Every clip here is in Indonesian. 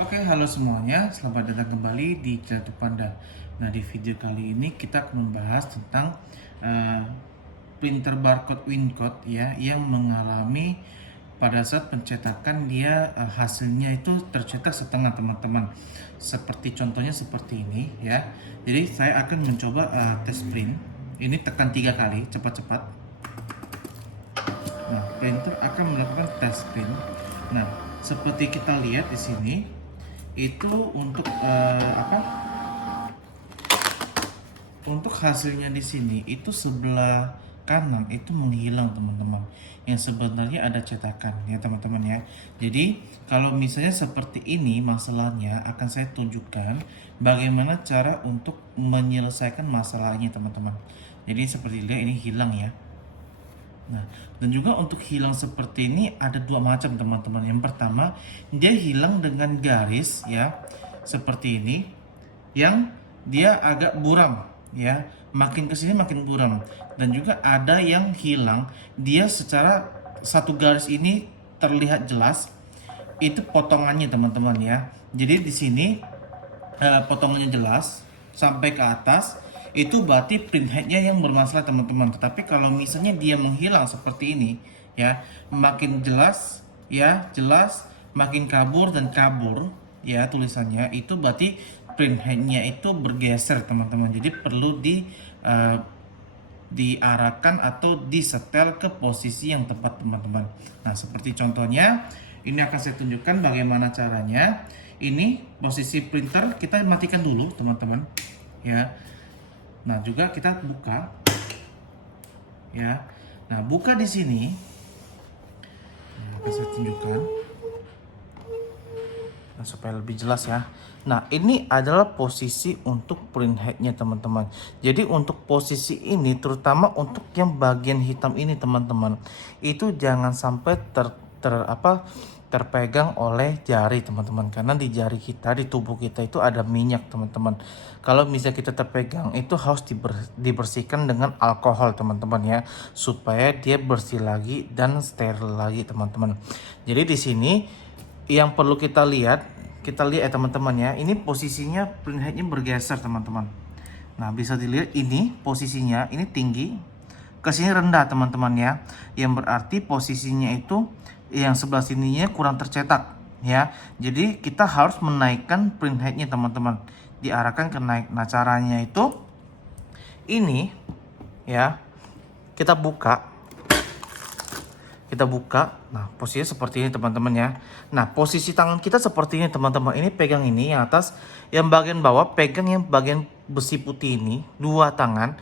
Oke, halo semuanya. Selamat datang kembali di Cerita Panda. Nah, di video kali ini kita akan membahas tentang eh, printer barcode Wincode ya yang mengalami pada saat pencetakan dia hasilnya itu tercetak setengah, teman-teman. Seperti contohnya seperti ini ya. Jadi saya akan mencoba tes print. Ini tekan 3 kali cepat-cepat. Nah, printer akan melakukan tes print. Nah, seperti kita lihat di sini itu untuk untuk hasilnya di sini itu sebelah kanan itu menghilang, teman-teman. Yang sebenarnya ada cetakan ya, teman-teman ya. Jadi kalau misalnya seperti ini masalahnya, akan saya tunjukkan bagaimana cara untuk menyelesaikan masalahnya, teman-teman. Jadi seperti lihat ini hilang ya. Nah, dan juga untuk hilang seperti ini ada dua macam, teman-teman. Yang pertama, dia hilang dengan garis ya, seperti ini, yang dia agak buram ya, makin kesini makin buram. Dan juga ada yang hilang, dia secara satu garis ini terlihat jelas, itu potongannya, teman-teman ya. Jadi di sini potongannya jelas sampai ke atas, itu berarti print headnya yang bermasalah, teman-teman. Tetapi kalau misalnya dia menghilang seperti ini ya, makin jelas ya, jelas, makin kabur dan kabur ya tulisannya, itu berarti print headnya itu bergeser, teman-teman. Jadi perlu diarahkan atau disetel ke posisi yang tepat, teman-teman. Nah, seperti contohnya ini akan saya tunjukkan bagaimana caranya. Ini posisi printer kita matikan dulu, teman-teman ya. Nah, juga kita buka ya. Nah, buka di sini. Nah, akan saya tunjukkan nah, supaya lebih jelas ya. Nah, ini adalah posisi untuk print headnya, teman-teman. Jadi untuk posisi ini, terutama untuk yang bagian hitam ini, teman-teman, itu jangan sampai terpegang oleh jari, teman-teman. Karena di jari kita, di tubuh kita itu ada minyak, teman-teman. Kalau misalnya kita terpegang, itu harus dibersihkan dengan alkohol, teman-teman ya, supaya dia bersih lagi dan steril lagi, teman-teman. Jadi di sini yang perlu kita lihat ya, teman-teman ya, ini posisinya print headnya bergeser, teman-teman. Nah, bisa dilihat ini posisinya, ini tinggi, ke sini rendah, teman-teman ya. Yang berarti posisinya itu yang sebelah sininya kurang tercetak ya. Jadi kita harus menaikkan print headnya, teman-teman, diarahkan ke naik. Nah, caranya itu ini ya, kita buka. Nah, posisinya seperti ini, teman-teman ya. Nah, posisi tangan kita seperti ini, teman-teman. Ini pegang ini yang atas, yang bagian bawah pegang yang bagian besi putih ini, dua tangan.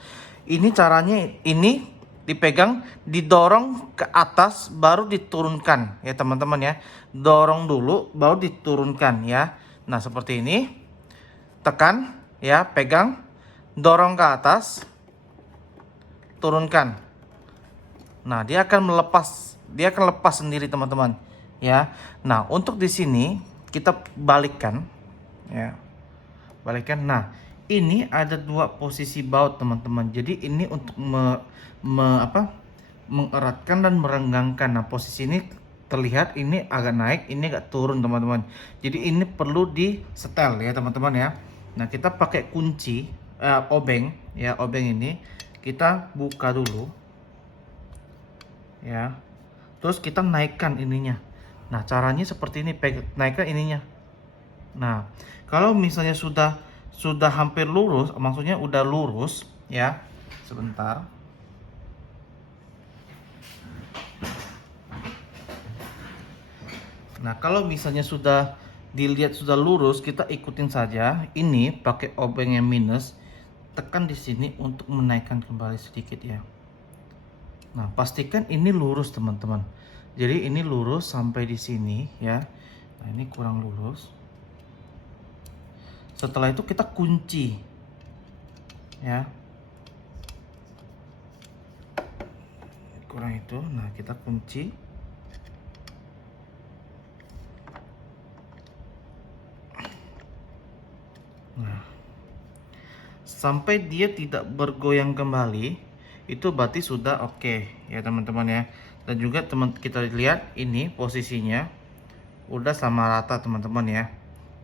Ini caranya, ini dipegang, didorong ke atas, baru diturunkan ya, teman-teman ya. Dorong dulu, baru diturunkan ya. Nah, seperti ini. Tekan ya, pegang, dorong ke atas, turunkan. Nah, dia akan lepas sendiri, teman-teman ya. Nah, untuk di sini kita balikkan ya. Nah, ini ada dua posisi baut, teman-teman. Jadi ini untuk mengeratkan dan merenggangkan. Nah, posisi ini terlihat ini agak naik, ini agak turun, teman-teman. Jadi ini perlu di setel ya, teman-teman ya. Nah, kita pakai kunci obeng ya, obeng ini kita buka dulu ya, terus kita naikkan ininya. Nah, caranya seperti ini, naikkan ininya. Nah, kalau misalnya sudah hampir lurus, maksudnya udah lurus ya, sebentar. Nah, kalau misalnya sudah dilihat sudah lurus, kita ikutin saja. Ini pakai obeng yang minus, tekan di sini untuk menaikkan kembali sedikit ya. Nah, pastikan ini lurus, teman-teman. Jadi ini lurus sampai di sini ya. Nah, ini kurang lurus. Setelah itu kita kunci ya. Kurang itu. Nah, kita kunci. Nah, sampai dia tidak bergoyang kembali, itu berarti sudah oke ya, teman-teman ya. Dan juga kita lihat ini posisinya udah sama rata, teman-teman ya.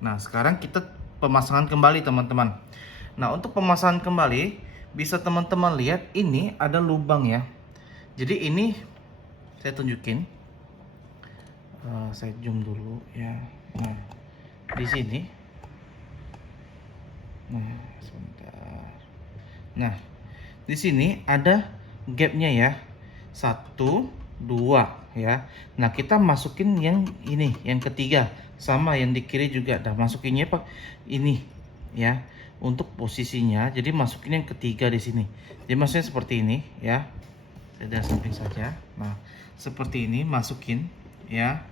Nah, sekarang kita pemasangan kembali teman-teman. Nah, untuk pemasangan kembali bisa teman-teman lihat ini ada lubang ya. Jadi ini saya tunjukin. Saya zoom dulu ya. Nah, di sini. Nah, sebentar. Nah, di sini ada gapnya ya. 1, 2 ya. Nah, kita masukin yang ini, yang ketiga. Sama yang di kiri juga. Nah, masukinnya Pak ini ya. Untuk posisinya, jadi masukin yang ketiga di sini. Jadi maksudnya seperti ini ya. Saya samping saja. Nah, seperti ini masukin ya.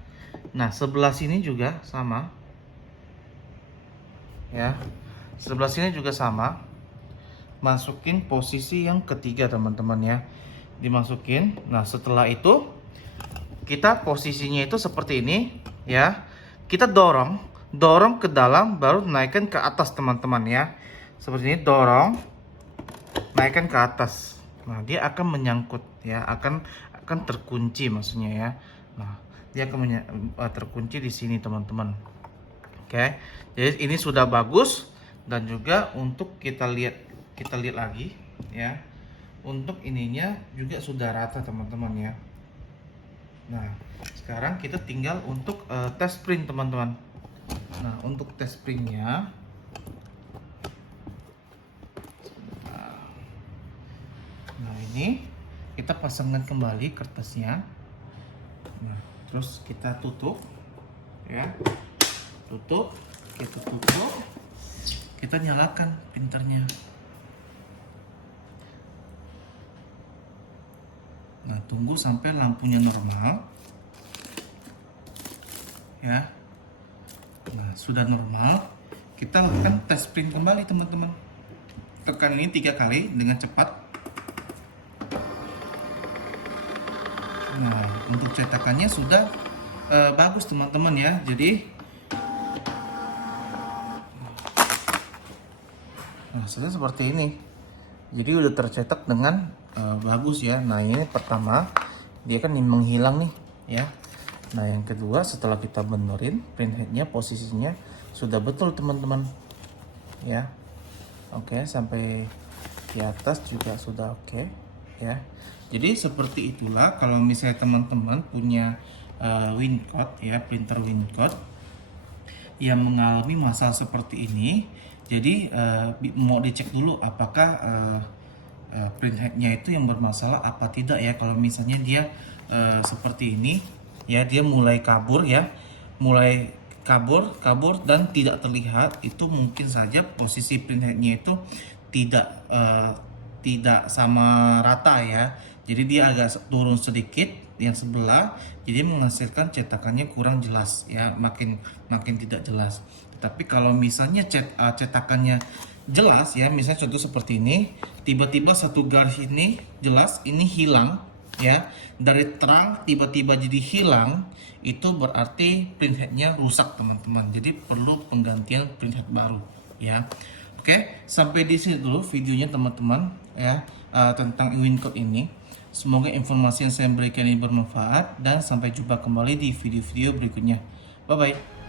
Nah, sebelah sini juga sama. Ya. Sebelah sini juga sama. Masukin posisi yang ketiga teman-teman ya. Dimasukin. Nah, setelah itu kita posisinya itu seperti ini ya. Kita dorong ke dalam, baru naikkan ke atas teman-teman ya. Seperti ini, dorong, naikkan ke atas. Nah, dia akan menyangkut ya, akan terkunci maksudnya ya. Nah, dia akan terkunci di sini teman-teman. Oke. Jadi ini sudah bagus, dan juga untuk kita lihat lagi ya. Untuk ininya juga sudah rata teman-teman ya. Nah, sekarang kita tinggal untuk tes print teman-teman. Nah, untuk tes printnya, nah ini kita pasangkan kembali kertasnya. Nah, terus kita tutup ya, kita tutup, kita nyalakan printernya. Nah, tunggu sampai lampunya normal ya. Nah, sudah normal, kita lakukan tes print kembali teman-teman. Tekan ini 3 kali dengan cepat. Nah, untuk cetakannya sudah bagus teman-teman ya. Jadi nah, sudah seperti ini. Jadi udah tercetak dengan bagus ya. Nah, ini pertama dia kan menghilang nih ya. Nah, yang kedua setelah kita benerin print headnya, posisinya sudah betul teman-teman ya. Oke, sampai di atas juga sudah oke ya. Jadi seperti itulah kalau misalnya teman-teman punya WinCode ya, printer WinCode yang mengalami masalah seperti ini. Jadi mau dicek dulu apakah print headnya itu yang bermasalah apa tidak ya. Kalau misalnya dia seperti ini ya, dia mulai kabur ya, mulai kabur dan tidak terlihat, itu mungkin saja posisi print headnya itu tidak sama rata ya. Jadi dia agak turun sedikit yang sebelah, jadi menghasilkan cetakannya kurang jelas ya, makin tidak jelas. Tapi kalau misalnya cetakannya jelas ya, misalnya contoh seperti ini, tiba-tiba satu garis ini jelas, ini hilang ya, dari terang tiba-tiba jadi hilang, itu berarti print headnya rusak teman-teman. Jadi perlu penggantian print head baru ya. Oke, sampai di sini dulu videonya teman-teman ya, tentang WinCode ini. Semoga informasi yang saya berikan ini bermanfaat, dan sampai jumpa kembali di video-video berikutnya. Bye bye.